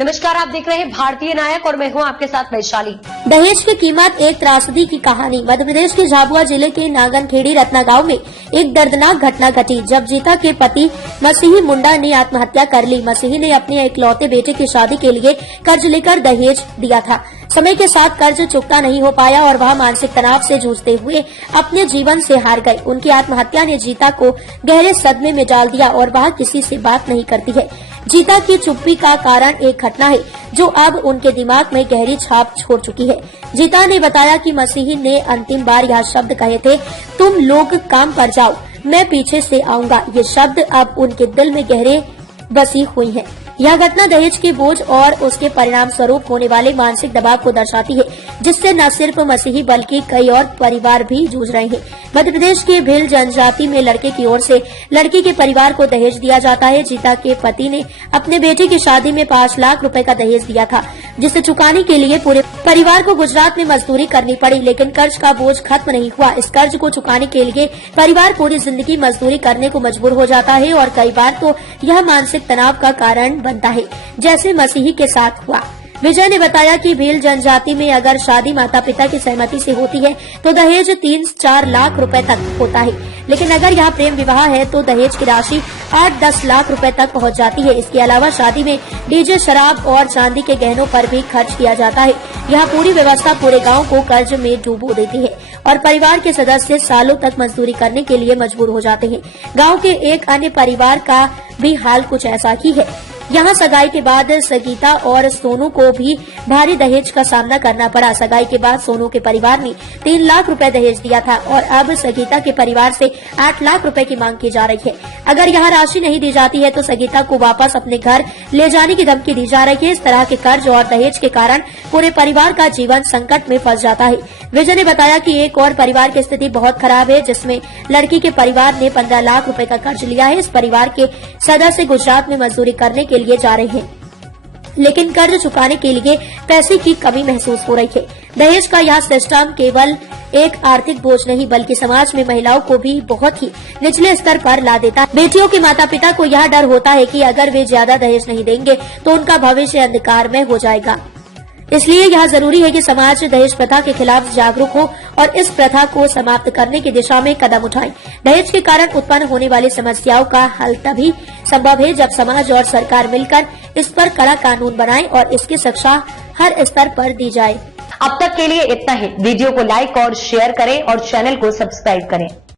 नमस्कार, आप देख रहे हैं भारतीय नायक और मैं हूं आपके साथ वैशाली। दहेज की कीमत एक त्रासदी की कहानी। मध्य प्रदेश के झाबुआ जिले के नागनखेड़ी रत्ना गांव में एक दर्दनाक घटना घटी जब जीता के पति मसीही मुंडा ने आत्महत्या कर ली। मसीही ने अपने इकलौते बेटे की शादी के लिए कर्ज लेकर दहेज दिया था। समय के साथ कर्ज चुकता नहीं हो पाया और वह मानसिक तनाव से जूझते हुए अपने जीवन से हार गए। उनकी आत्महत्या ने जीता को गहरे सदमे में डाल दिया और वह किसी से बात नहीं करती है। जीता की चुप्पी का कारण एक घटना है जो अब उनके दिमाग में गहरी छाप छोड़ चुकी है। जीता ने बताया कि मसीही ने अंतिम बार यह शब्द कहे थे, तुम लोग काम पर जाओ, मैं पीछे से आऊंगा। ये शब्द अब उनके दिल में गहरे बसी हुई है। यह घटना दहेज के बोझ और उसके परिणाम स्वरूप होने वाले मानसिक दबाव को दर्शाती है, जिससे न सिर्फ मसीही बल्कि कई और परिवार भी जूझ रहे हैं। मध्य प्रदेश के भील जनजाति में लड़के की ओर से लड़की के परिवार को दहेज दिया जाता है। जीता के पति ने अपने बेटे की शादी में 5 लाख रुपए का दहेज दिया था, जिसे चुकाने के लिए पूरे परिवार को गुजरात में मजदूरी करनी पड़ी, लेकिन कर्ज का बोझ खत्म नहीं हुआ। इस कर्ज को चुकाने के लिए परिवार पूरी जिंदगी मजदूरी करने को मजबूर हो जाता है और कई बार तो यह मानसिक तनाव का कारण बनता है, जैसे मसीही के साथ हुआ। विजय ने बताया कि भील जनजाति में अगर शादी माता पिता की सहमति से होती है तो दहेज 3-4 लाख रुपए तक होता है, लेकिन अगर यह प्रेम विवाह है तो दहेज की राशि 8-10 लाख रुपए तक पहुंच जाती है। इसके अलावा शादी में डीजे, शराब और चांदी के गहनों पर भी खर्च किया जाता है। यह पूरी व्यवस्था पूरे गांव को कर्ज में डूबो देती है और परिवार के सदस्य सालों तक मजदूरी करने के लिए मजबूर हो जाते हैं। गाँव के एक अन्य परिवार का भी हाल कुछ ऐसा ही है। यहाँ सगाई के बाद सगीता और सोनू को भी भारी दहेज का सामना करना पड़ा। सगाई के बाद सोनू के परिवार ने 3 लाख रुपए दहेज दिया था और अब सगीता के परिवार से 8 लाख रुपए की मांग की जा रही है। अगर यह राशि नहीं दी जाती है तो सगीता को वापस अपने घर ले जाने की धमकी दी जा रही है। इस तरह के कर्ज और दहेज के कारण पूरे परिवार का जीवन संकट में फंस जाता है। विजय ने बताया कि एक और परिवार की स्थिति बहुत खराब है, जिसमें लड़की के परिवार ने 15 लाख रुपए का कर्ज लिया है। इस परिवार के सदस्य गुजरात में मजदूरी करने के लिए जा रहे हैं, लेकिन कर्ज चुकाने के लिए पैसे की कमी महसूस हो रही है। दहेज का यह सिस्टम केवल एक आर्थिक बोझ नहीं बल्कि समाज में महिलाओं को भी बहुत ही निचले स्तर पर ला देता है। बेटियों के माता पिता को यह डर होता है कि अगर वे ज्यादा दहेज नहीं देंगे तो उनका भविष्य अंधकार में हो जाएगा। इसलिए यह जरूरी है कि समाज दहेज प्रथा के खिलाफ जागरूक हो और इस प्रथा को समाप्त करने की दिशा में कदम उठाए। दहेज के कारण उत्पन्न होने वाली समस्याओं का हल तभी संभव है जब समाज और सरकार मिलकर इस पर कड़ा कानून बनाए और इसकी शिक्षा हर स्तर पर दी जाए। अब तक के लिए इतना ही। वीडियो को लाइक और शेयर करें और चैनल को सब्सक्राइब करें।